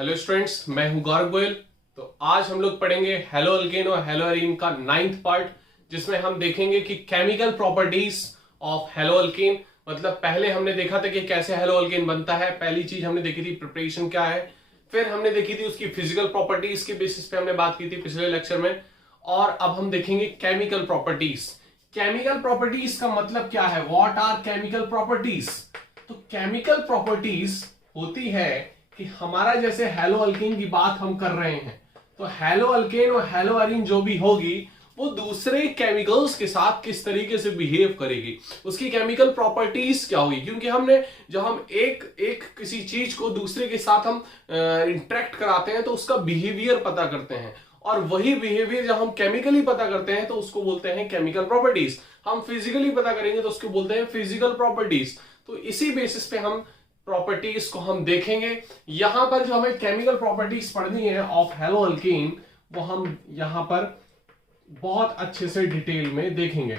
Hello students, मैं हूं गौरव गोयल। तो आज हम लोग पढ़ेंगे हेलो अल्केन और हेलो एरीन का 9th पार्ट, जिसमें हम देखेंगे कि chemical properties of hello alkane. मतलब पहले हमने देखा था कि कैसे हेलो अल्केन बनता है। पहली चीज हमने देखी थी प्रिपरेशन क्या है, फिर हमने देखी थी उसकी फिजिकल प्रॉपर्टीज के बेसिस पे हमने बात की थी पिछले लेक्चर में। और अब हम देखेंगे केमिकल प्रॉपर्टीज। केमिकल प्रॉपर्टीज का मतलब क्या है, व्हाट आर केमिकल प्रॉपर्टीज। तो केमिकल प्रॉपर्टीज होती है कि हमारा जैसे हेलो अल्केन की बात हम कर रहे हैं, तो हेलो अल्केन और हेलो एरीन जो भी होगी वो दूसरे केमिकल्स के साथ किस तरीके से बिहेव करेगी, उसकी केमिकल प्रॉपर्टीज क्या होगी। क्योंकि हमने जब हम एक किसी चीज को दूसरे के साथ हम इंटरेक्ट कराते हैं तो उसका बिहेवियर पता करते हैं, और वही बिहेवियर जब हम केमिकली पता करते हैं तो उसको बोलते हैं केमिकल प्रॉपर्टीज। हम फिजिकली पता करेंगे तो उसको बोलते हैं फिजिकल प्रॉपर्टीज। तो इसी बेसिस पे हम प्रॉपर्टीज को हम देखेंगे। यहां पर जो हमें केमिकल प्रॉपर्टीज पढ़नी है ऑफ हेलो अल्केन, वो हम यहां पर बहुत अच्छे से डिटेल में देखेंगे।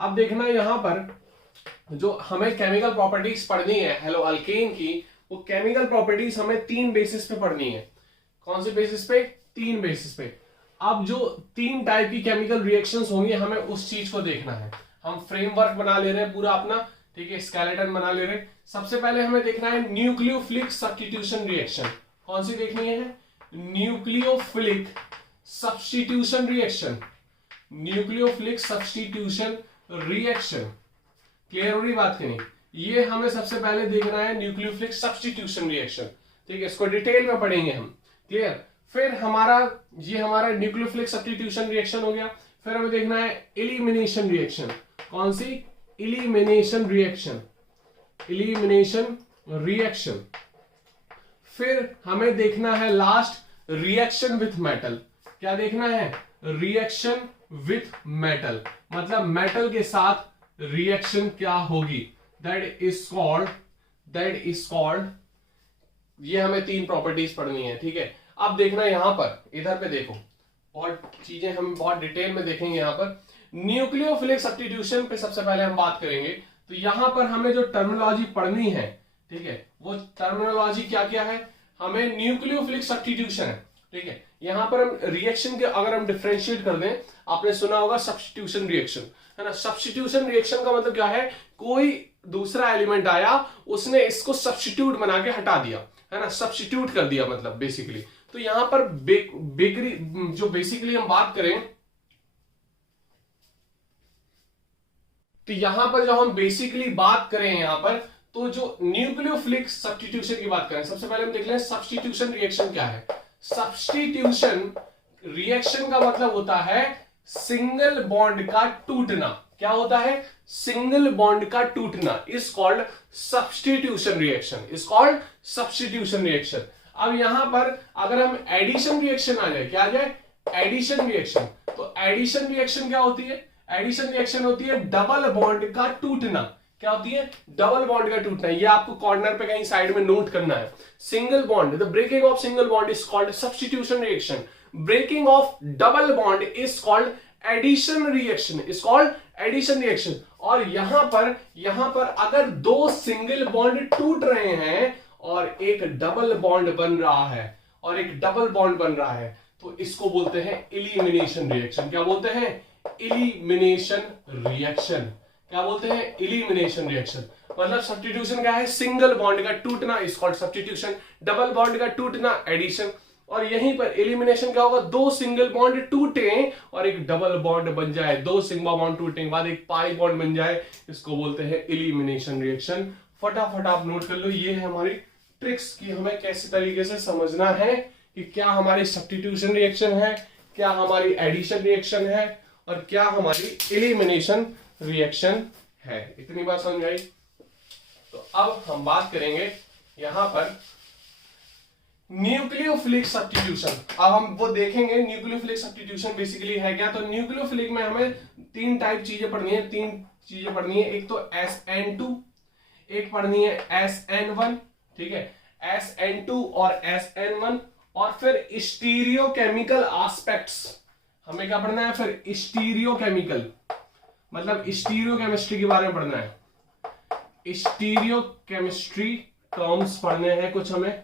अब देखना यहां पर जो हमें केमिकल प्रॉपर्टीज पढ़नी है हेलो अल्केन की, वो केमिकल प्रॉपर्टीज हमें 3 बेसिस पे पढ़नी है। कौन से बेसिस पे? 3 बेसिस पे। अब जो 3 टाइप की केमिकल रिएक्शंस होंगी हमें उस चीज को देखना है। हम फ्रेमवर्क बना ले रहे हैं पूरा अपना, ठीक है, स्केलेटन बना ले रहे हैं। सबसे पहले हमें देखना है न्यूक्लियोफिलिक सब्स्टिट्यूशन रिएक्शन। कौन सी देखनी है? Nucleophilic substitution reaction. Nucleophilic substitution reaction. Clear हो रही बात की नहीं? ये हमें सबसे पहले देखना है न्यूक्लियोफिलिक सब्स्टिट्यूशन रिएक्शन, ठीक है। इसको डिटेल में पढ़ेंगे हम, क्लियर। फिर हमारा न्यूक्लियोफिलिक सब्स्टिट्यूशन रिएक्शन हो गया। फिर हमें देखना है एलिमिनेशन रिएक्शन। कौन सी? Elimination reaction. Elimination reaction. फिर हमें देखना है लास्ट रिएक्शन विथ मेटल। क्या देखना है? रिएक्शन विथ मेटल, मतलब मेटल के साथ रिएक्शन क्या होगी, दैट इज कॉल्ड। ये हमें 3 प्रॉपर्टीज पढ़नी है, ठीक है। अब देखना यहां पर, इधर पे देखो, बहुत चीजें हम बहुत डिटेल में देखेंगे। यहां पर न्यूक्लियोफिलिक सब्स्टिट्यूशन पे सबसे पहले हम बात करेंगे। तो यहां पर हमें जो टर्मिनोलॉजी पढ़नी है, ठीक है, वो टर्मिनोलॉजी क्या क्या है? हमें न्यूक्लियोफिलिक सब्स्टिट्यूशन है, ठीक है। यहां पर हम रिएक्शन के अगर हम डिफरेंशिएट कर दें, आपने सुना होगा सब्स्टिट्यूशन रिएक्शन, है ना। सब्स्टिट्यूशन रिएक्शन का मतलब क्या है? कोई दूसरा एलिमेंट आया, उसने इसको सब्स्टिट्यूट बना के हटा दिया, है ना, सब्स्टिट्यूट कर दिया मतलब बेसिकली। तो यहां पर बेकरी जो बेसिकली हम बात करें, तो यहां पर जो हम बेसिकली बात करें यहां पर, तो जो न्यूक्लियोफिलिक सब्स्टिट्यूशन की बात करें, सबसे पहले हम देख लें सब्स्टिट्यूशन रिएक्शन क्या है। सब्स्टिट्यूशन रिएक्शन का मतलब होता है सिंगल बॉन्ड का टूटना। क्या होता है? सिंगल बॉन्ड का टूटना is called substitution reaction, is called substitution reaction. अब यहां पर अगर हम एडिशन रिएक्शन आ जाए, क्या आ जाए? Addition reaction. तो एडिशन रिएक्शन क्या होती है? एडिशन रिएक्शन होती है डबल बॉन्ड का टूटना। क्या होती है? डबल बॉन्ड का टूटना। ये आपको कॉर्नर पे कहीं साइड में नोट करना है। Single bond, the breaking of single bond is called substitution reaction. Breaking of double bond is called addition reaction, is called addition reaction. और यहां पर अगर 2 सिंगल बॉन्ड टूट रहे हैं और एक डबल बॉन्ड बन रहा है, तो इसको बोलते हैं एलिमिनेशन रिएक्शन। क्या बोलते हैं? Elimination reaction. क्या बोलते हैं? Elimination reaction. मतलब सब्स्टिट्यूशन क्या है? सिंगल बॉन्ड का टूटना is called substitution, double bond का टूटना एडिशन। और यहीं पर एलिमिनेशन क्या होगा? 2 सिंगल बॉन्ड टूटे और एक डबल बॉन्ड बन जाए, 2 सिग्मा बॉन्ड टूटने के बाद एक पाई बॉन्ड बन जाए, इसको बोलते हैं एलिमिनेशन रिएक्शन। फटाफट आप नोट कर लो, ये है हमारी ट्रिक्स की हमें कैसे तरीके से समझना है कि क्या हमारी सब्स्टिट्यूशन रिएक्शन है, क्या हमारी एडिशन रिएक्शन है, और क्या हमारी एलिमिनेशन रिएक्शन है। इतनी बात समझ आई? तो अब हम बात करेंगे यहां पर न्यूक्लियोफिलिक सब्स्टिट्यूशन। अब हम वो देखेंगे न्यूक्लियोफिलिक सब्स्टिट्यूशन बेसिकली है क्या। तो न्यूक्लियोफिलिक में हमें 3 टाइप चीजें पढ़नी है, 3 चीजें पढ़नी है। एक तो SN2, एक पढ़नी है SN1, ठीक है, SN2 और SN1। और फिर स्टीरियोकेमिकल एस्पेक्ट्स, हमें क्या पढ़ना है फिर? स्टीरियोकेमिकल, मतलब स्टीरियोकेमिस्ट्री के बारे में पढ़ना है। स्टीरियोकेमिस्ट्री टर्म्स पढ़ने हैं कुछ हमें,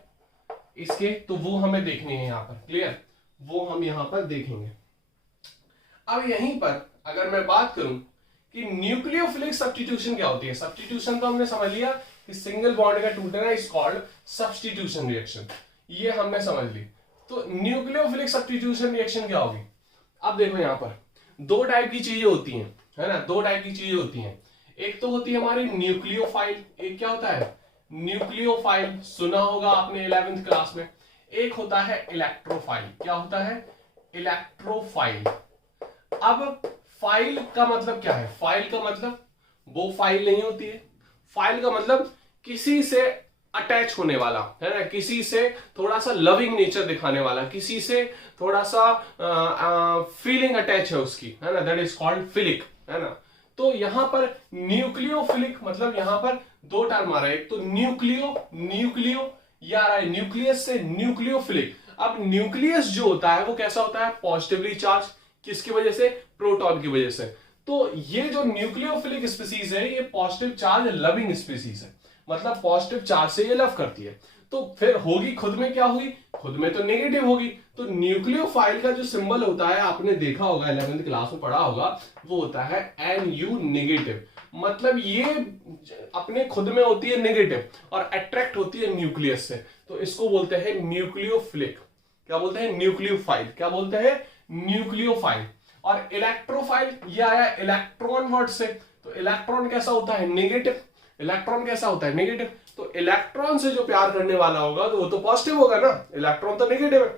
इसके, तो वो हमें देखने हैं यहाँ पर। क्लियर, वो हम यहाँ पर देखेंगे। अब यहीं पर अगर मैं बात करूं कि न्यूक्लियोफिलिक सब्स्टिट्यूशन क्या होती है। सब्स्टिट्यूशन तो हमने समझ लिया कि सिंगल बॉन्ड का टूटना इज कॉल्ड सब्स्टिट्यूशन रिएक्शन, ये हमने समझ ली। तो न्यूक्लियोफिलिक सब्स्टिट्यूशन रिएक्शन क्या होगी। अब देखो यहाँ पर दो टाइप की चीजें होती हैं, है ना, दो टाइप की चीजें होती हैं। एक तो होती है हमारी न्यूक्लियोफाइल, एक क्या होता है न्यूक्लियोफाइल, सुना होगा आपने 11th क्लास में। एक होता है इलेक्ट्रोफाइल, क्या होता है इलेक्ट्रोफाइल। अब फाइल का मतलब क्या है, फाइल का मतलब वो फाइल नहीं होती है। फाइल का मतलब किसी से अटैच होने वाला, है ना, किसी से थोड़ा सा लविंग नेचर दिखाने वाला, किसी से थोड़ा सा फीलिंग अटैच है उसकी, है ना, दैट इज कॉल्ड फिलिक, है ना। तो यहां पर न्यूक्लियोफिलिक मतलब यहां पर दो टर्म आ रहा है, एक तो न्यूक्लियो या आ रहा है न्यूक्लियस से न्यूक्लियोफिलिक। अब न्यूक्लियस जो होता है वो कैसा होता है पॉजिटिवली चार्ज, किसकी वजह से प्रोटॉन की वजह से। तो ये जो न्यूक्लियोफिलिक स्पीसीज है ये पॉजिटिव चार्ज लविंग स्पीसीज है, मतलब पॉजिटिव चार्ज से ये लव करती है। तो फिर होगी खुद में क्या हुई, खुद में तो नेगेटिव होगी। तो न्यूक्लियोफाइल का जो सिंबल होता है आपने देखा होगा 11th क्लास में पढ़ा होगा, वो होता है NU नेगेटिव। मतलब ये अपने खुद में होती है नेगेटिव और अट्रैक्ट होती है न्यूक्लियस से, तो इसको बोलते हैं न्यूक्लियोफिलिक। क्या बोलते हैं न्यूक्लियोफाइल, क्या बोलते हैं न्यूक्लियोफाइल। और इलेक्ट्रोफाइल ये आया इलेक्ट्रॉन वर्ड से, तो इलेक्ट्रॉन कैसा होता है नेगेटिव, इलेक्ट्रॉन कैसा होता है नेगेटिव। तो इलेक्ट्रॉन से जो प्यार करने वाला होगा तो वो तो पॉजिटिव होगा ना, इलेक्ट्रॉन तो नेगेटिव है।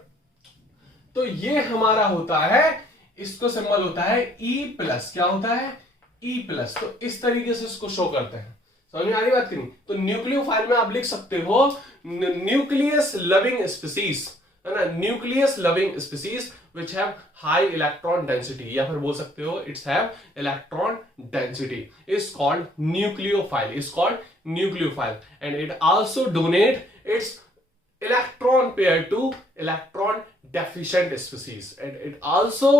तो ये हमारा होता है, इसको सिंबल होता है E+, क्या होता है E+। तो इस तरीके से इसको शो करते हैं। समझ में आ रही बात की नहीं। तो न्यूक्लियोफाइल में आप लिख सकते हो न्यूक्लियस लविंग स्पीसीज, है ना, nucleus loving species which have high electron density, या फिर बोल सकते हो it's have electron density is called nucleophile, is called nucleophile, and it also donate its electron pair to electron deficient species, and it also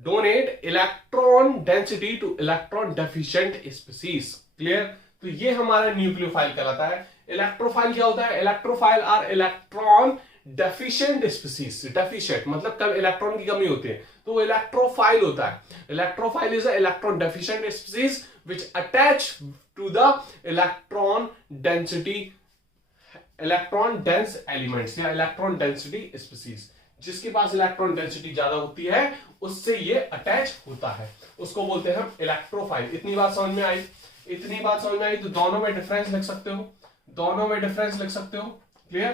donate electron density to electron deficient species. Clear? तो ये हमारा nucleophile कहलाता है। Electrophile क्या होता है, electrophile are electron deficient species. Deficient मतलब कब इलेक्ट्रॉन की कमी होती है तो वो इलेक्ट्रोफाइल होता है। Electrophile is a electron deficient species which attach to the electron density, electron dense elements या इलेक्ट्रॉन डेंसिटी स्पीसीज। जिसके पास इलेक्ट्रॉन डेंसिटी ज्यादा होती है उससे ये अटैच होता है, उसको बोलते हैं हम इलेक्ट्रोफाइल। इतनी बात समझ में आई, इतनी बात समझ में आई। तो दोनों में डिफरेंस लिख सकते हो, दोनों में डिफरेंस लिख सकते हो। क्लियर,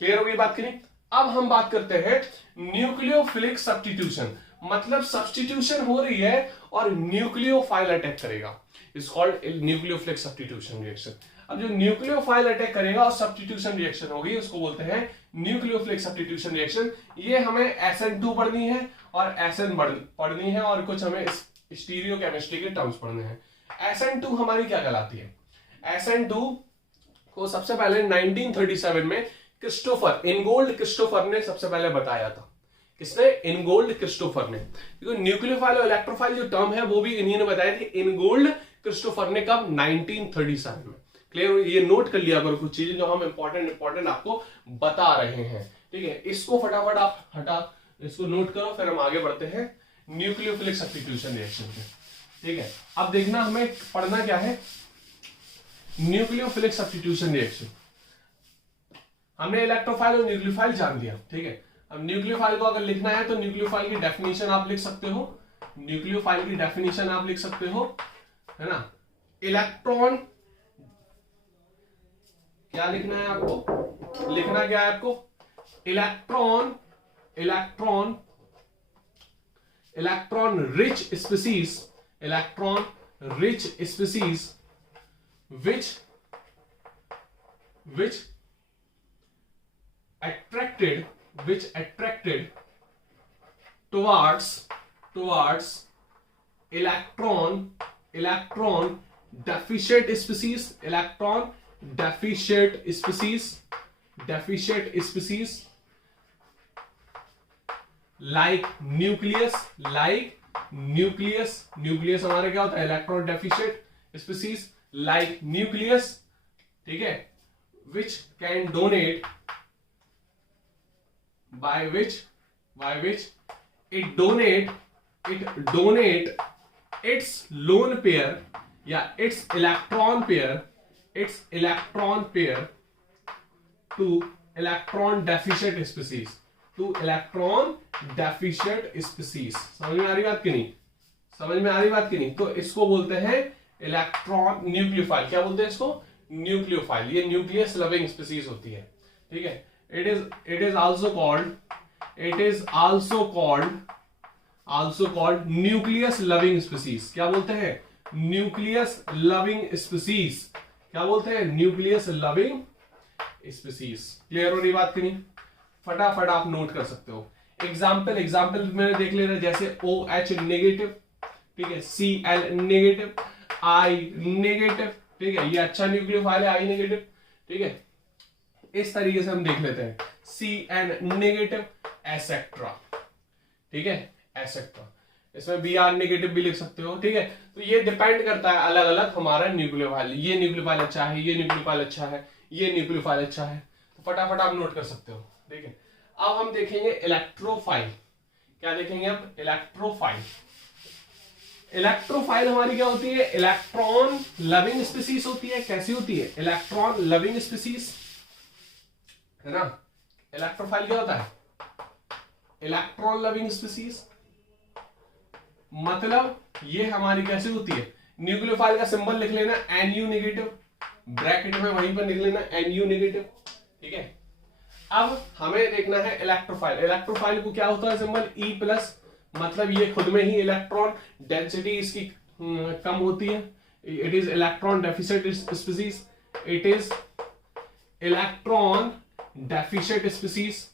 क्लियर हो गई बात की नहीं। अब हम बात करते हैं न्यूक्लियोफिलिक सब्स्टिट्यूशन, मतलब सब्स्टिट्यूशन हो रही है और न्यूक्लियोफाइल अटैक करेगा, is called nucleophilic substitution reaction. अब जो न्यूक्लियोफाइल अटैक करेगा और सब्स्टिट्यूशन रिएक्शन होगी उसको बोलते हैं न्यूक्लियोफिलिक सब्स्टिट्यूशन रिएक्शन। ये हमें SN2 पढ़नी है और SN पढ़नी है और कुछ हमें स्टीरियोकेमिस्ट्री के टर्म्स पढ़ने हैं। SN2 हमारी क्या कहलाती है, SN2 को सबसे पहले 1937 में क्रिस्टोफर इनगोल्ड क्रिस्टोफर ने सबसे पहले बताया था। किसने, इनगोल्ड क्रिस्टोफर ने। क्योंकि न्यूक्लियोफाइल और इलेक्ट्रोफाइल जो टर्म है वो भी इन्हीं ने बताया थी, इनगोल्ड क्रिस्टोफर ने कब 1937 में। क्लियर, ये नोट कर लिया करो कुछ चीजें जो हम इंपॉर्टेंट आपको बता रहे हैं। ठीक है, इसको फटाफट आप हटा इसको नोट करो, फिर हम आगे बढ़ते हैं न्यूक्लियोफिलिक सब्स्टिट्यूशन रिएक्शन पे। ठीक है, अब देखना हमें पढ़ना क्या है, न्यूक्लियोफिलिक सब्स्टिट्यूशन रिएक्शन। हमने इलेक्ट्रोफाइल और न्यूक्लियोफाइल जान लिया। ठीक है, अब न्यूक्लियोफाइल को अगर लिखना है तो न्यूक्लियोफाइल की डेफिनेशन आप लिख सकते हो, न्यूक्लियोफाइल की डेफिनेशन आप लिख सकते हो, है ना। इलेक्ट्रॉन, क्या लिखना है आपको, लिखना क्या है आपको, electron electron electron rich species, electron rich species which attracted towards electron deficient species like nucleus हमारे क्या होता है electron deficient species like nucleus, ठीक है, which can donate by which it donate its lone pair या its electron pair to electron deficient species, समझ में आ रही बात की नहीं? तो इसको बोलते हैं इलेक्ट्रॉन न्यूक्लियोफाइल। क्या बोलते हैं इसको? न्यूक्लियोफाइल। ये न्यूक्लियस लविंग स्पीसीज होती है, ठीक है। It is also called nucleus loving species. क्या बोलते हैं? Nucleus loving species. क्या बोलते हैं? Nucleus loving species. क्लियर हो रही बात की नहीं? फटाफट आप नोट कर सकते हो। एग्जाम्पल में देख लेना, जैसे OH नेगेटिव, ठीक है, Cl नेगेटिव, I नेगेटिव, ठीक है, ये अच्छा न्यूक्लियोफाइल है, I नेगेटिव, ठीक है। इस तरीके से हम देख लेते हैं, Cn नेगेटिव एसेट्रा, ठीक है, एसेट्रा। इसमें Br नेगेटिव भी लिख सकते हो, ठीक है। तो ये डिपेंड करता है अलग अलग हमारा न्यूक्लियोफाइल। ये न्यूक्लियोफाइल अच्छा है, ये न्यूक्लियोफाइल अच्छा है, ये न्यूक्लियोफाइल अच्छा है, तो फटाफट आप नोट कर सकते हो, ठीक है। अब हम देखेंगे इलेक्ट्रोफाइल। क्या देखेंगे अब? इलेक्ट्रोफाइल हमारी क्या होती है? इलेक्ट्रॉन लविंग स्पीसीज होती है। कैसी होती है? इलेक्ट्रॉन लविंग स्पीसीज, है ना। इलेक्ट्रोफाइल क्या होता है? Electron loving species. मतलब ये हमारी कैसी होती है? न्यूक्लियोफाइल का सिंबल लिख लेना Nu नेगेटिव, ब्रैकेट में वहीं पर लिख लेना Nu नेगेटिव, ठीक है। अब हमें देखना है इलेक्ट्रोफाइल को क्या होता है सिंबल? E+, मतलब ये खुद में ही इलेक्ट्रॉन डेंसिटी इसकी कम होती है। It is electron deficient species, it is electron deficient species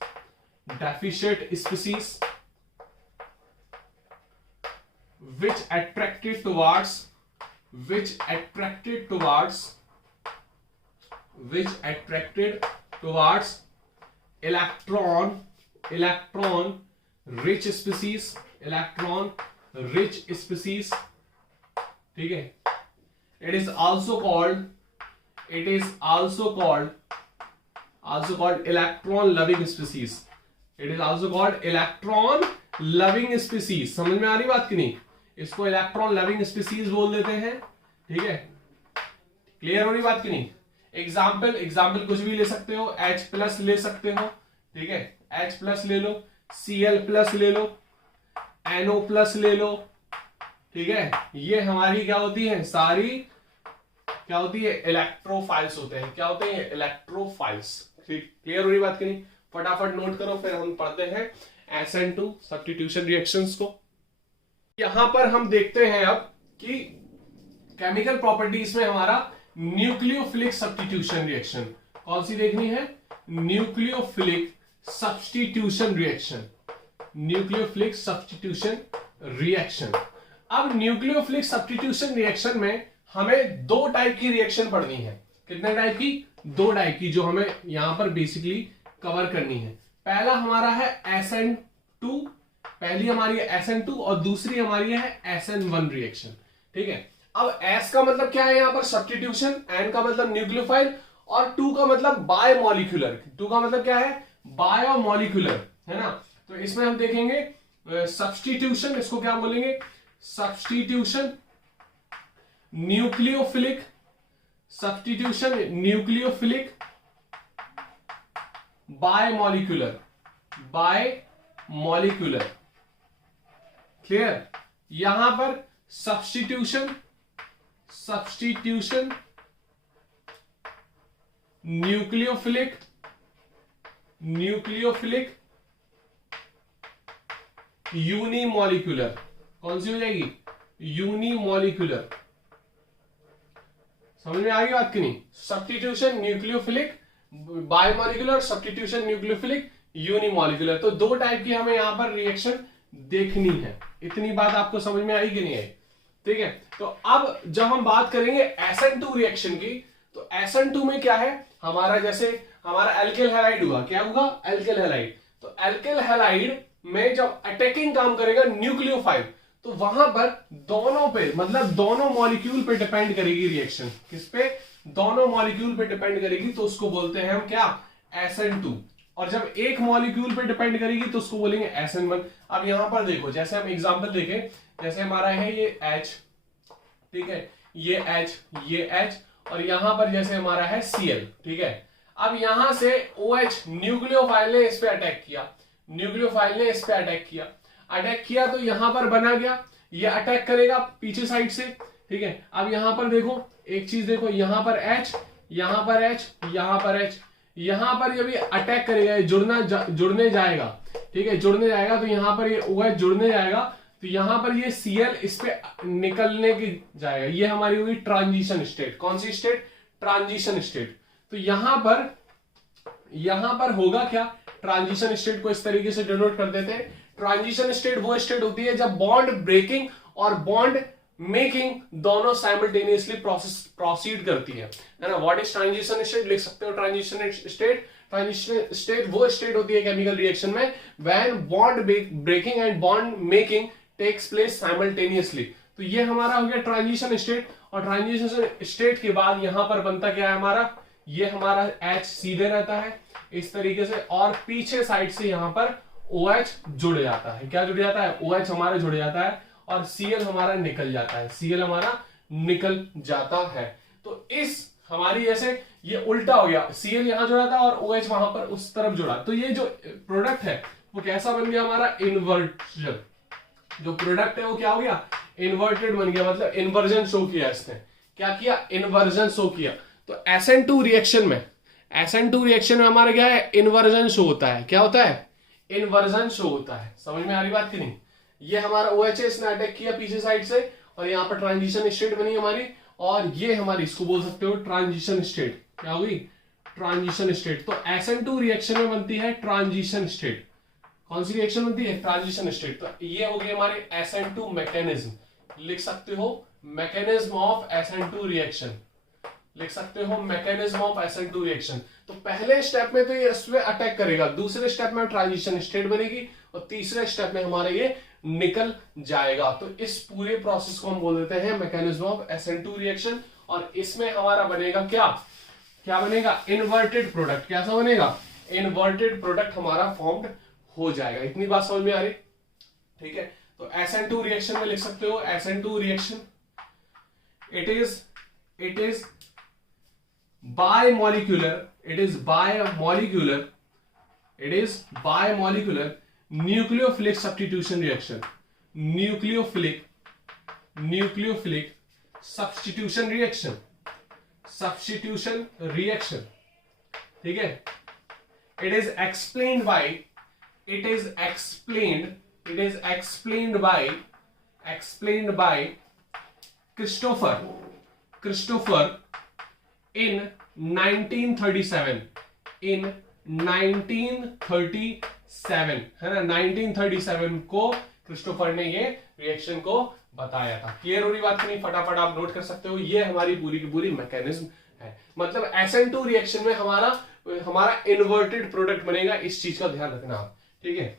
which attracted towards electron rich species, ठीक है। it is also called electron loving species। समझ में आ रही बात की नहीं? इसको इलेक्ट्रॉन लविंग स्पीसीज बोल देते हैं, ठीक है। क्लियर हो रही बात की नहीं? एग्जाम्पल कुछ भी ले सकते हो, H+ ले सकते हो, ठीक है, H+ ले लो, Cl+ ले लो, NO+ ले लो, ठीक है। ये हमारी क्या होती है? सारी क्या होती है? इलेक्ट्रोफाइल्स होते हैं। क्या होते हैं? इलेक्ट्रोफाइल्स। क्लियर हो रही बात की नहीं? फटाफट नोट करो, फिर हम पढ़ते हैं SN2 सब्स्टिट्यूशन रिएक्शंस को। यहां पर हम देखते हैं अब कि केमिकल प्रॉपर्टीज में हमारा न्यूक्लियोफिलिक सब्स्टिट्यूशन रिएक्शन कौन सी देखनी है? Nucleophilic substitution reaction. अब न्यूक्लियोफिलिक सब्स्टिट्यूशन रिएक्शन में हमें दो टाइप की रिएक्शन पढ़नी है। कितने टाइप की? दो टाइप की, जो हमें यहां पर बेसिकली कवर करनी है। पहला हमारा है SN2, पहली हमारी है SN2 और दूसरी हमारी है SN1 रिएक्शन, ठीक है। अब S का मतलब क्या है? यहां पर सब्स्टिट्यूशन, N का मतलब न्यूक्लियोफाइल और 2 का मतलब बायोमोलिक्यूलर। 2 का मतलब क्या है? बायोमोलिक्यूलर, है ना। तो इसमें हम देखेंगे सब्स्टिट्यूशन, इसको क्या बोलेंगे? Substitution nucleophilic, biomolecular. क्लियर? यहां पर सब्स्टिट्यूशन न्यूक्लियोफिलिक यूनिमोलिक्यूलर। कौन सी हो जाएगी? यूनिमोलिक्यूलर। समझ में आ गई बात की नहीं? Substitution nucleophilic biomolecular, substitution nucleophilic unimolecular. तो दो टाइप की हमें यहां पर रिएक्शन देखनी है। इतनी बात आपको समझ में आई कि नहीं आई? ठीक है। तो अब जब हम बात करेंगे SN2 रिएक्शन की, तो SN2 में क्या है हमारा? जैसे हमारा एल्किल हैलाइड हुआ, क्या हुआ? Alkyl halide. तो एल्किल हैलाइड में जब अटैकिंग काम करेगा न्यूक्लियोफाइल, तो वहां पर दोनों पे, मतलब दोनों मॉलिक्यूल पे डिपेंड करेगी रिएक्शन। किस पे? दोनों मॉलिक्यूल पे डिपेंड करेगी। तो उसको बोलते हैं हम क्या? SN2। और जब एक मॉलिक्यूल पे डिपेंड करेगी तो उसको बोलेंगे SN1। अब यहां पर देखो, जैसे हम एग्जांपल देखें, जैसे हमारा है ये H, ठीक है, ये H और यहां पर जैसे हमारा है Cl, ठीक है। अब यहां से OH न्यूक्लियोफाइल ने इस पे अटैक किया, न्यूक्लियोफाइल ने इस पे अटैक किया तो यहां पर बना गया, ये अटैक करेगा पीछे साइड से, ठीक है। अब यहां पर देखो, एक चीज देखो, यहां पर H, यहां पर H, यहां पर H, यहां पर ये भी अटैक करेगा, जुड़ने जाएगा, ठीक है, जुड़ने जाएगा तो यहां पर ये OH जुड़ने जाएगा तो यहां पर ये Cl इस पे निकलने की जाएगा, ये हमारी होगी ट्रांजिशन स्टेट। कौन सी स्टेट? Transition state. तो यहां पर होगा क्या, ट्रांजिशन स्टेट को इस तरीके से डिनोट कर देते हैं। ट्रांजिशन स्टेट वो स्टेट होती है जब बॉन्ड ब्रेकिंग और बॉन्ड मेकिंग दोनों साइमल्टेनियसली प्रोसीड करती है ना। What is transition state? लिख सकते हो ट्रांजिशन स्टेट। ट्रांजिशन स्टेट वो स्टेट होती है केमिकल रिएक्शन में when bond breaking and bond making takes place simultaneously. तो ये हमारा हो गया ट्रांजिशन स्टेट। और ट्रांजिशन स्टेट के बाद यहां पर बनता क्या है हमारा, ये हमारा H सीधे रहता है इस तरीके से और पीछे साइड से यहां पर OH जुड़ जाता है। क्या जुड़ जाता है? OH हमारा जुड़ जाता है और Cl हमारा निकल जाता है, Cl हमारा निकल जाता है। तो इस हमारी जैसे ये उल्टा हो गया, Cl यहां जुड़ा था और OH वहां पर उस तरफ जुड़ा, तो ये जो प्रोडक्ट है वो कैसा बन गया हमारा? इन्वर्जन। जो प्रोडक्ट है वो क्या हो गया? इन्वर्टेड बन गया, मतलब इन्वर्जन शो किया इसने। क्या किया? इन्वर्जन शो किया। तो SN2 रिएक्शन में हमारा क्या है? इन्वर्जन शो होता है। क्या होता है? इन्वर्जन शो होता है। समझ में आ रही बात की नहीं? ये हमारा OH है, इसने अटैक किया पीछे साइड से और यहाँ पर ट्रांजिशन स्टेट बनी हमारी, और ये हमारी इसको बोल सकते हो ट्रांजिशन स्टेट। क्या होगी? Transition state. तो SN2 रिएक्शन में बनती है ट्रांजिशन स्टेट। कौन सी रिएक्शन बनती है? Transition state. तो ये हो गई हमारी SN2 मैकेनिज्म। लिख सकते हो मैकेनिज्म ऑफ SN2 रिएक्शन, लिख सकते हो मैकेनिज्म ऑफ SN2 रिएक्शन। तो पहले स्टेप में तो ये इस पे अटैक करेगा, दूसरे स्टेप में ट्रांजिशन स्टेट बनेगी और तीसरे स्टेप में हमारा ये निकल जाएगा। तो इस पूरे प्रोसेस को हम बोल देते हैं मैकेनिज्म ऑफ SN2 रिएक्शन। और इसमें हमारा बनेगा क्या बनेगा? Inverted product. कैसा बनेगा? इन्वर्टेड प्रोडक्ट हमारा फॉर्म्ड हो जाएगा। इतनी बात समझ में आ रही? ठीक है। तो SN2 रिएक्शन में लिख सकते हो SN2 reaction, it is bimolecular nucleophilic substitution reaction, nucleophilic substitution reaction, ठीक है। it is explained by Christopher in 1937 है ना। 1937 को क्रिस्टोफर ने ये रिएक्शन को बताया था। क्लियर हो रही बात की नहीं? फटाफट आप नोट कर सकते हो। ये हमारी पूरी की पूरी मैकेनिज्म है। मतलब SN2 रिएक्शन में हमारा इन्वर्टेड प्रोडक्ट बनेगा। इस चीज का ध्यान रखना आप, ठीक है।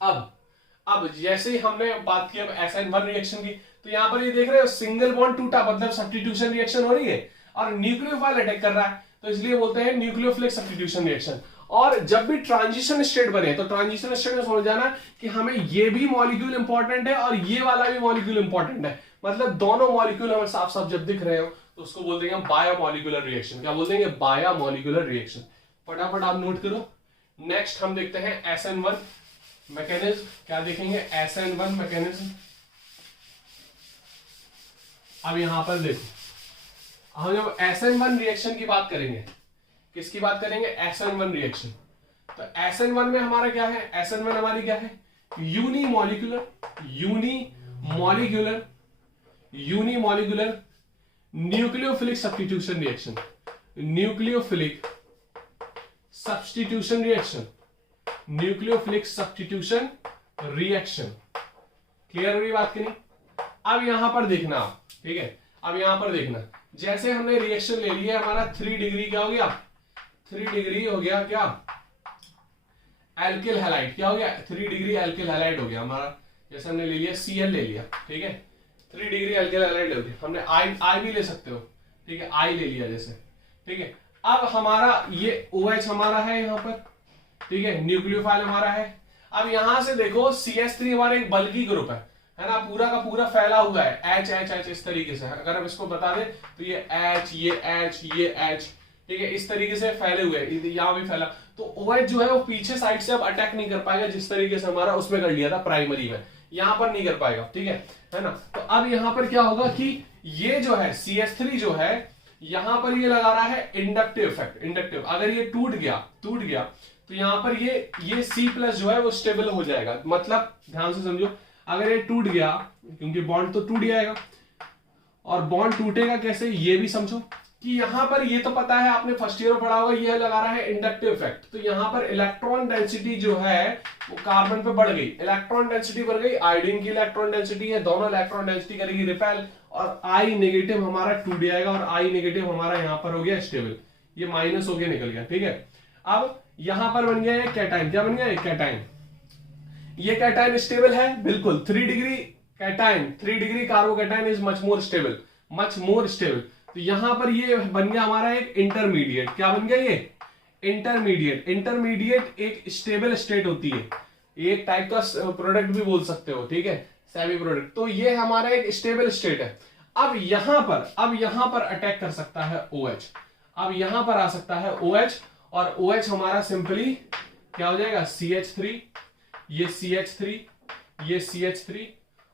अब जैसे ही हमने बात की अब SN1 रिएक्शन की, तो यहां पर ये देख रहे हो सिंगल बॉन्ड टूटा, मतलब सब्स्टिट्यूशन रिएक्शन हो रही है और न्यूक्लियोफाइल अटैक कर रहा है, तो इसलिए बोलते हैं न्यूक्लियोफिलिक सब्स्टिट्यूशन रिएक्शन। और जब भी ट्रांजिशन स्टेट बने तो ट्रांजिशन स्टेट में समझ जाना कि हमें ये भी मॉलिक्यूल इंपॉर्टेंट है और ये वाला भी मॉलिक्यूल इंपॉर्टेंट है, मतलब दोनों मॉलिक्यूल हमें साफ साफ जब दिख रहे हो तो उसको बोल देंगे बायोमॉलिक्यूलर रिएक्शन। क्या बोल देंगे? Biomolecular reaction. फटाफट आप नोट करो। नेक्स्ट हम देखते हैं SN1 मैकेनिज्म। क्या देखेंगे? SN1 mechanism. अब यहां पर देखो, हम जब SN1 रिएक्शन की बात करेंगे, किसकी बात करेंगे? SN1 reaction. तो SN1 में हमारा क्या है? SN1 हमारी क्या है? Unimolecular nucleophilic substitution reaction. Nucleophilic substitution reaction. Clear हो रही बात की नहीं? अब यहां पर देखना आप, ठीक है। अब यहां पर देखना, जैसे हमने रिएक्शन ले लिया हमारा 3 डिग्री, क्या हो गया? 3 डिग्री हो गया क्या? Alkyl halide. क्या हो गया? 3 डिग्री एल्किल हैलाइड हो गया हमारा। जैसे हमने ले लिया Cl ले लिया, ठीक है। 3 डिग्री एल्किल हैलाइड ले लिया हमने। I भी ले सकते हो, ठीक है। I ले लिया जैसे, ठीक है। अब हमारा ये OH हमारा है यहाँ पर, ठीक है, न्यूक्लियोफाइल हमारा है। अब यहां से देखो CH3 हमारा एक बल्की ग्रुप है ना, पूरा का पूरा फैला हुआ है H H H इस तरीके से। अगर हम इसको बता दें तो ये H, ये H, ठीक है, इस तरीके से फैले हुए हैं, यहाँ भी फैला। तो OH जो है वो पीछे साइड से अब अटैक नहीं कर पाएगा, जिस तरीके से हमारा उसमें कर लिया था प्राइमरी में, यहां पर नहीं कर पाएगा, ठीक है ना। तो अब यहां पर क्या होगा कि ये जो है CH3 जो है यहां पर ये लगा रहा है इंडक्टिव इफेक्ट, इंडक्टिव। अगर ये टूट गया तो यहां पर ये C+ जो है वो स्टेबल हो जाएगा। मतलब ध्यान से समझो, अगर ये टूट गया, क्योंकि बॉन्ड तो टूट जाएगा, और बॉन्ड टूटेगा कैसे ये भी समझो कि यहां पर ये तो पता है, आपने फर्स्ट ईयर में पढ़ा होगा, ये लगा रहा है इंडक्टिव इफेक्ट। तो यहां पर इलेक्ट्रॉन डेंसिटी जो है वो कार्बन पे बढ़ गई, इलेक्ट्रॉन डेंसिटी बढ़ गई, आयोडीन की इलेक्ट्रॉन डेंसिटी है, दोनों इलेक्ट्रॉन डेंसिटी करेगी रिपेल, और I नेगेटिव हमारा टूट जाएगा, और I नेगेटिव हमारा यहां पर हो गया स्टेबल, ये माइनस होके निकल गया, ठीक है। अब यहां पर बन गया है कैटाइन, क्या बन गया है कैटाइन। ये कैटाइन स्टेबल है बिल्कुल, 3 degree cation, 3 degree carbocation is much more stable, much more stable. तो यहां पर ये बन गया हमारा एक इंटरमीडिएट, क्या बन गया ये इंटरमीडिएट। इंटरमीडिएट एक स्टेबल स्टेट होती है, एक टाइप का प्रोडक्ट भी बोल सकते हो, ठीक है, सेमी प्रोडक्ट। तो ये हमारा एक स्टेबल स्टेट है। अब यहां पर अटैक कर सकता है OH, अब यहां पर आ सकता है OH, और OH हमारा सिंपली क्या हो जाएगा CH3, ये CH3, ये CH3,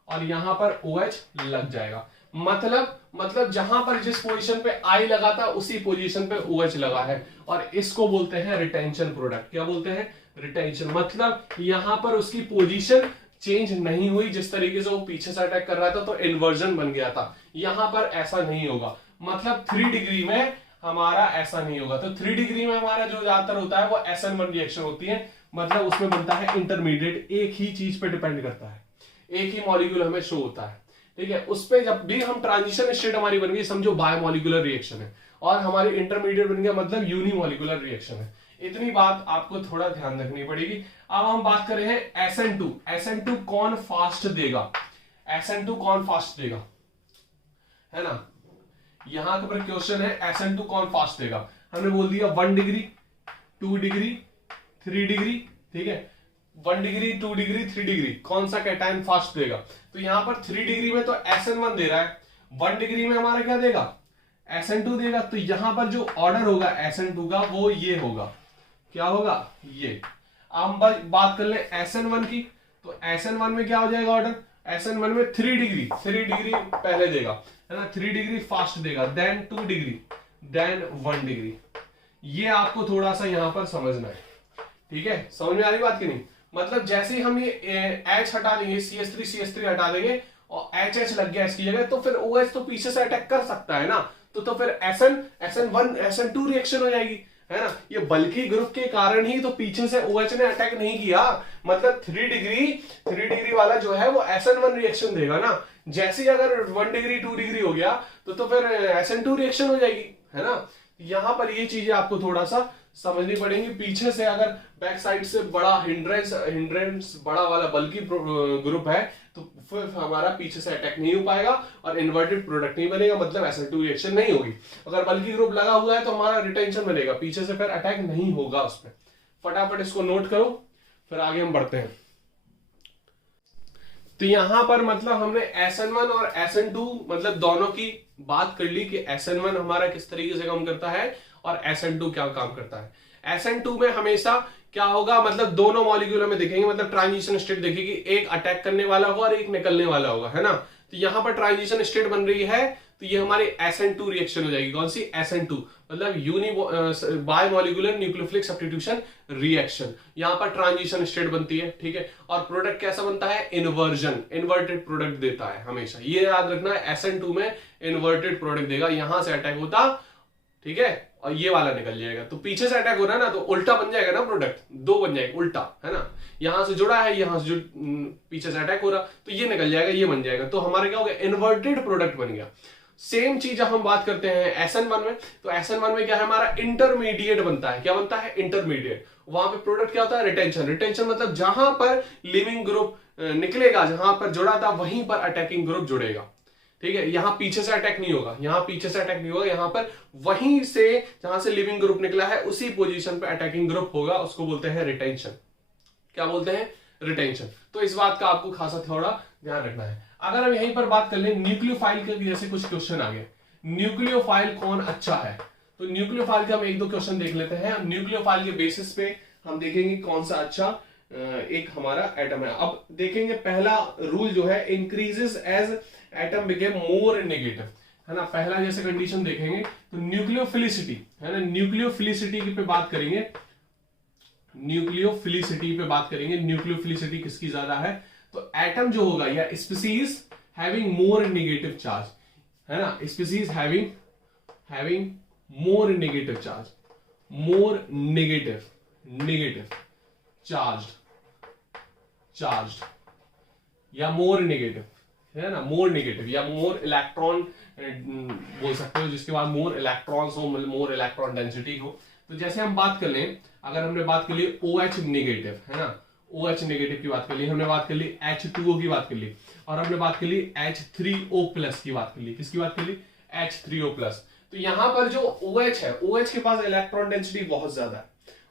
और यहां पर OH लग जाएगा। मतलब जहां पर जिस पोजीशन पे I लगा था उसी पोजीशन पे OH लगा है, और इसको बोलते हैं रिटेंशन प्रोडक्ट। क्या बोलते हैं रिटेंशन, मतलब यहां पर उसकी पोजीशन चेंज नहीं हुई, जिस तरीके से वो पीछे से अटैक कर रहा था तो इन्वर्जन बन गया था, यहां पर ऐसा नहीं होगा। मतलब 3 डिग्री में हमारा ऐसा नहीं होगा। तो 3 डिग्री में हमारा जो ज्यादातर होता है वो SN1 रिएक्शन होती है, मतलब उसमें बनता है इंटरमीडिएट, एक ही चीज पे डिपेंड करता है, एक ही मॉलिक्यूल हमें शो होता है, ठीक है। उस पे जब भी हम ट्रांजिशन स्टेट हमारी बन गई, समझो बायोमोलिकुलर रिएक्शन है, और हमारी इंटरमीडिएट बन गया मतलब यूनिमोलिकुलर रिएक्शन है। इतनी बात आपको थोड़ा ध्यान रखनी पड़ेगी। अब हम बात कर रहे हैं SN2, SN2 कौन फास्ट देगा, SN2 कौन फास्ट देगा, है ना। यहां पर क्वेश्चन है SN2 कौन फास्ट देगा। हमने बोल दिया 1 डिग्री, 2 डिग्री, 3 डिग्री, ठीक है, 1 डिग्री, 2 डिग्री, 3 डिग्री, कौन सा कैटायन फास्ट देगा। तो यहां पर 3 डिग्री में तो SN1 दे रहा है, 1 डिग्री में हमारा क्या देगा SN2 देगा। तो यहां पर जो ऑर्डर होगा SN2 का वो ये होगा, क्या होगा ये। हम बात कर ले SN1 की, तो SN1 में क्या हो जाएगा ऑर्डर, SN1 में 3 डिग्री पहले देगा, है ना, 3 डिग्री फास्ट देगा, देन 2 डिग्री, देन 1 डिग्री। ये आपको थोड़ा सा यहां पर समझना है, ठीक है, समझ में आ रही बात की नहीं। मतलब जैसे ही हम ये H हटा देंगे, CH3 हटा देंगे और HH लग गया इसकी जगह, तो फिर OH तो पीछे से अटैक कर सकता है ना, तो फिर SN1 SN2 रिएक्शन हो जाएगी, है ना। ये बल्कि ग्रुप के कारण ही तो पीछे से OH ने अटैक नहीं किया, मतलब 3 डिग्री वाला जो है वो SN1 रिएक्शन देगा ना। जैसे ही अगर 1 डिग्री 2 डिग्री हो गया तो फिर SN2 रिएक्शन हो जाएगी, है ना। यहां पर ये चीजें आपको थोड़ा सा समझनी पड़ेंगी। पीछे से अगर बैक साइड से बड़ा हिंड्रेंस बड़ा वाला बल्कि ग्रुप है तो फिर हमारा पीछे से अटैक नहीं हो पाएगा और इन्वर्टेड प्रोडक्ट नहीं बनेगा, मतलब SN2 रिएक्शन नहीं होगी। अगर बल्कि ग्रुप लगा हुआ है तो हमारा रिटेंशन बनेगा, पीछे से फिर अटैक नहीं होगा उसमें। फटाफट इसको नोट करो, फिर आगे हम बढ़ते हैं। तो यहां पर मतलब हमने SN1 और SN2 मतलब दोनों की बात कर ली कि SN1 हमारा किस तरीके से काम करता है और SN2 क्या काम करता है। SN2 में हमेशा क्या होगा, मतलब दोनों मॉलिक्यूल हमें दिखेंगे, मतलब ट्रांजिशन स्टेट देखेगी, एक अटैक करने वाला होगा और एक निकलने वाला होगा, है ना। तो यहां पर ट्रांजिशन स्टेट बन रही है तो ये हमारी SN2 रिएक्शन हो जाएगी। कौन सी SN2, मतलब बायोमोलिकुलर न्यूक्लियोफिलिक सब्स्टिट्यूशन रिएक्शन। यहां पर ट्रांजिशन स्टेट बनती है, ठीक है। और प्रोडक्ट कैसा बनता है, इन्वर्जन, इन्वर्टेड प्रोडक्ट देता है हमेशा, ये याद रखना है। SN2 में इन्वर्टेड प्रोडक्ट देगा, यहां से अटैक होता, ठीक है, और ये वाला निकल जाएगा। तो पीछे से अटैक हो रहा है ना, तो उल्टा बन जाएगा ना प्रोडक्ट, दो बन जाएगा उल्टा, है ना। यहां से जुड़ा है, यहां से जो पीछे से अटैक हो रहा, तो ये निकल जाएगा, ये बन जाएगा। तो हमारे क्या हो गया, इन्वर्टेड प्रोडक्ट बन गया। सेम चीज जब हम बात करते हैं SN1 में, तो SN1 में क्या है, हमारा इंटरमीडिएट बनता है। क्या बनता है, इंटरमीडिएट। वहां पे प्रोडक्ट क्या होता है, रिटेंशन। रिटेंशन मतलब जहां पर लिविंग ग्रुप निकलेगा, जहां पर जुड़ा था वहीं पर अटैकिंग ग्रुप जुड़ेगा, ठीक है, यहां पीछे से अटैक नहीं होगा, यहां पीछे से अटैक नहीं होगा, यहां पर वहीं से जहां से लिविंग ग्रुप निकला है उसी पोजीशन पे अटैकिंग ग्रुप होगा, उसको बोलते हैं रिटेंशन। क्या बोलते हैं? रिटेंशन। तो इस बात का आपको खासा थोड़ा ध्यान रखना है। अगर हम यहीं पर बात कर लें न्यूक्लियोफाइल के, जैसे कुछ क्वेश्चन आ गए, न्यूक्लियोफाइल कौन अच्छा है, तो न्यूक्लियोफाइल के हम एक दो क्वेश्चन देख लेते हैं। न्यूक्लियोफाइल के बेसिस पे हम देखेंगे कौन सा अच्छा एक हमारा एटम है। अब देखेंगे पहला रूल जो है, increases as atom became more negative, है ना। पहला जैसे कंडीशन देखेंगे तो न्यूक्लियोफिलिसिटी, है ना, न्यूक्लियोफिलिसिटी पे बात करेंगे, न्यूक्लियोफिलिसिटी पे बात करेंगे। न्यूक्लियोफिलिसिटी किसकी ज्यादा है, तो एटम जो होगा या species having more negative charge, है ना, species having more negative charge, more negative charge या मोर नेगेटिव, है ना, मोर नेगेटिव या मोर इलेक्ट्रॉन बोल सकते हो, जिसके बाद मोर इलेक्ट्रॉन्स हो, मोर इलेक्ट्रॉन डेंसिटी हो। तो जैसे हम बात कर लें, अगर हमने बात कर ली OH नेगेटिव, है ना, OH नेगेटिव की बात कर ली, हमने बात कर ली H2O की बात कर ली, और हमने बात कर ली H3O प्लस की बात कर ली। किसकी बात कर ली? H3O plus. तो यहां पर जो OH है, OH के पास इलेक्ट्रॉन डेंसिटी बहुत ज्यादा है,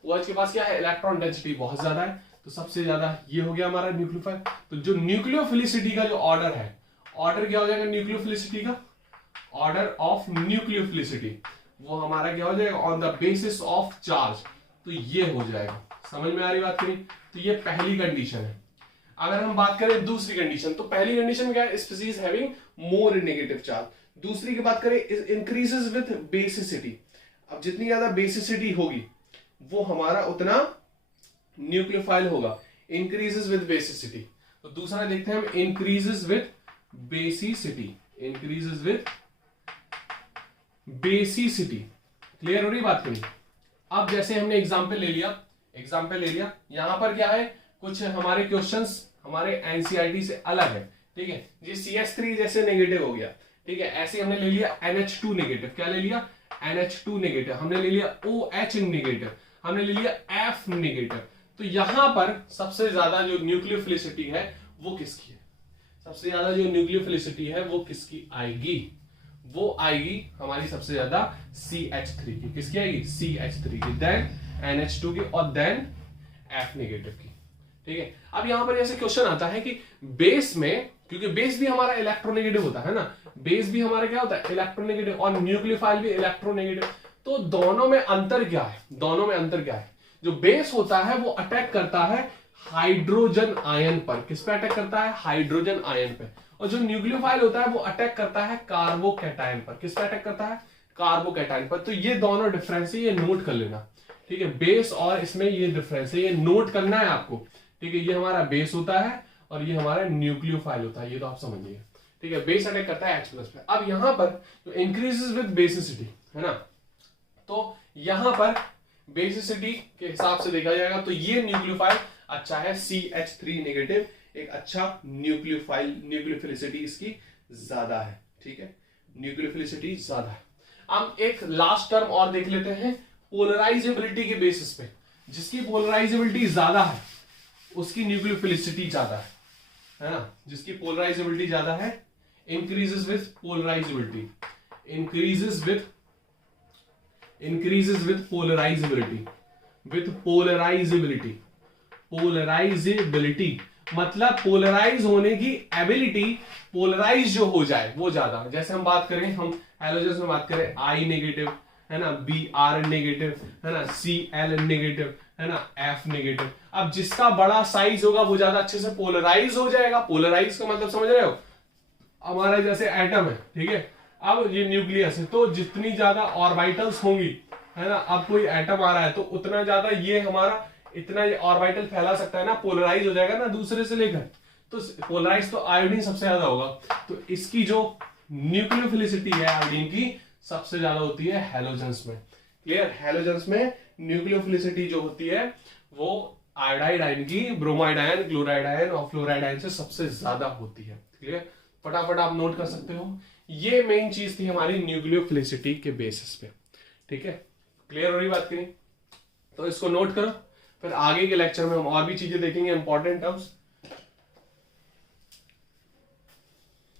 OH के पास क्या है? इलेक्ट्रॉन डेंसिटी बहुत ज्यादा है, तो सबसे ज्यादा ये हो गया हमारा न्यूक्लियोफाइल। तो जो न्यूक्लियोफिलिसिटी का जो ऑर्डर है, ऑर्डर क्या हो जाएगा न्यूक्लियोफिलिसिटी का? ऑर्डर ऑफ न्यूक्लियोफिलिसिटी वो हमारा क्या हो जाएगा? On the basis of charge. तो ये हो जाएगा, समझ में आ रही बात करी? तो ये पहली कंडीशन है। अगर हम बात करें दूसरी कंडीशन, तो पहली कंडीशन क्या है? Species having more negative charge. दूसरी की बात करें, इंक्रीजेस विथ बेसिसिटी। अब जितनी ज्यादा बेसिसिटी होगी वो हमारा उतना न्यूक्लियोफाइल होगा। इंक्रीजेस विथ बेसिसिटी, तो दूसरा देखते हैं हम, increases with basicity, increases with basicity. Clear हो रही बात करी? अब जैसे हमने एग्जांपल ले लिया, यहां पर क्या है, कुछ हमारे क्वेश्चंस हमारे एनसीईआरटी से अलग है, ठीक है। ये CH3 जैसे नेगेटिव हो गया, ठीक है। ऐसे हमने ले लिया NH2 नेगेटिव, क्या ले लिया? NH2 negative. हमने ले लिया OH नेगेटिव, हमने ले लिया F नेगेटिव। तो यहां पर सबसे ज्यादा जो न्यूक्लियोफिलिसिटी है वो किसकी है? सबसे ज्यादा जो न्यूक्लियोफिलिसिटी है वो किसकी आएगी? वो आएगी हमारी सबसे ज्यादा CH3 की। किसकी आएगी? CH3 की, देन NH2 की, और देन F नेगेटिव की, ठीक है। अब यहां पर ऐसे क्वेश्चन आता है कि बेस में, क्योंकि बेस भी हमारा इलेक्ट्रोनेगेटिव होता है ना, बेस भी हमारा क्या होता है? इलेक्ट्रोनेगेटिव, और न्यूक्लियोफाइल भी इलेक्ट्रोनेगेटिव। तो दोनों में अंतर क्या है? दोनों में अंतर क्या है? जो बेस होता है वो अटैक करता है हाइड्रोजन आयन पर। किस पे अटैक करता है? हाइड्रोजन आयन पे। और जो न्यूक्लियोफाइल होता है वो अटैक करता है कार्बोकैटायन पर। किस पे अटैक करता है? कार्बोकैटायन पर। तो ये दोनों डिफरेंस है, ये नोट कर लेना, ठीक है। बेस और इसमें ये डिफरेंस है, ये नोट करना है आपको, ठीक है। ये हमारा बेस होता है और ये हमारा न्यूक्लियोफाइल होता है, ये तो आप समझिए, ठीक है। बेस अटैक करता है H प्लस पे। अब यहां पर जो इंक्रीजेस विद बेसिसिटी, है ना, तो यहां पर बेसिसिटी के हिसाब से देखा जाएगा तो ये न्यूक्लियोफाइल अच्छा है, CH3 नेगेटिव एक अच्छा न्यूक्लियोफिलिसिटी इसकी ज्यादा है, ठीक है, न्यूक्लियोफिलिसिटी ज्यादा है। हम एक लास्ट टर्म और देख लेते हैं, पोलराइजेबिलिटी के बेसिस पे, जिसकी पोलराइजेबिलिटी ज्यादा है उसकी न्यूक्लियोफिलिसिटी ज्यादा है ना, जिसकी पोलराइजेबिलिटी ज्यादा है, increases with polarisability, increases with polarisability मतलब पोलराइज होने की एबिलिटी, पोलराइज जो हो जाए वो ज्यादा। जैसे हम बात करें, हम हैलोजन्स में बात करें, I नेगेटिव, है ना, Br नेगेटिव, है ना, Cl नेगेटिव, है ना, F नेगेटिव। अब जिसका बड़ा साइज होगा वो ज्यादा अच्छे से पोलराइज हो जाएगा। पोलराइज का मतलब समझ रहे हो? हमारा जैसे एटम है, ठीक है, अब ये न्यूक्लियस है, तो जितनी ज्यादा ऑर्बिटल्स होंगी, है ना, अब कोई एटम आ रहा है तो उतना ज्यादा ये हमारा इतना ऑर्बिटल फैला सकता है ना, पोलराइज हो जाएगा ना दूसरे से लेकर। तो पोलराइज तो आयोडीन सबसे ज्यादा होगा, तो इसकी जो न्यूक्लियोफिलिसिटी है आयोडीन की सबसे ज्यादा होती है हैलोजेंस में। क्लियर? हैलोजेंस में न्यूक्लियोफिलिसिटी जो होती है वो आयोडाइड आयन की, ब्रोमाइड आयन, क्लोराइड आयन और फ्लोराइड आयन से सबसे ज्यादा होती है। क्लियर? फटाफट आप नोट कर सकते हो। ये मेन चीज थी हमारी न्यूक्लियोफिलिसिटी के बेसिस पे, ठीक है। क्लियर हो रही बात की? तो इसको नोट करो, फिर आगे के लेक्चर में हम और भी चीजें देखेंगे, इंपॉर्टेंट टर्म्स।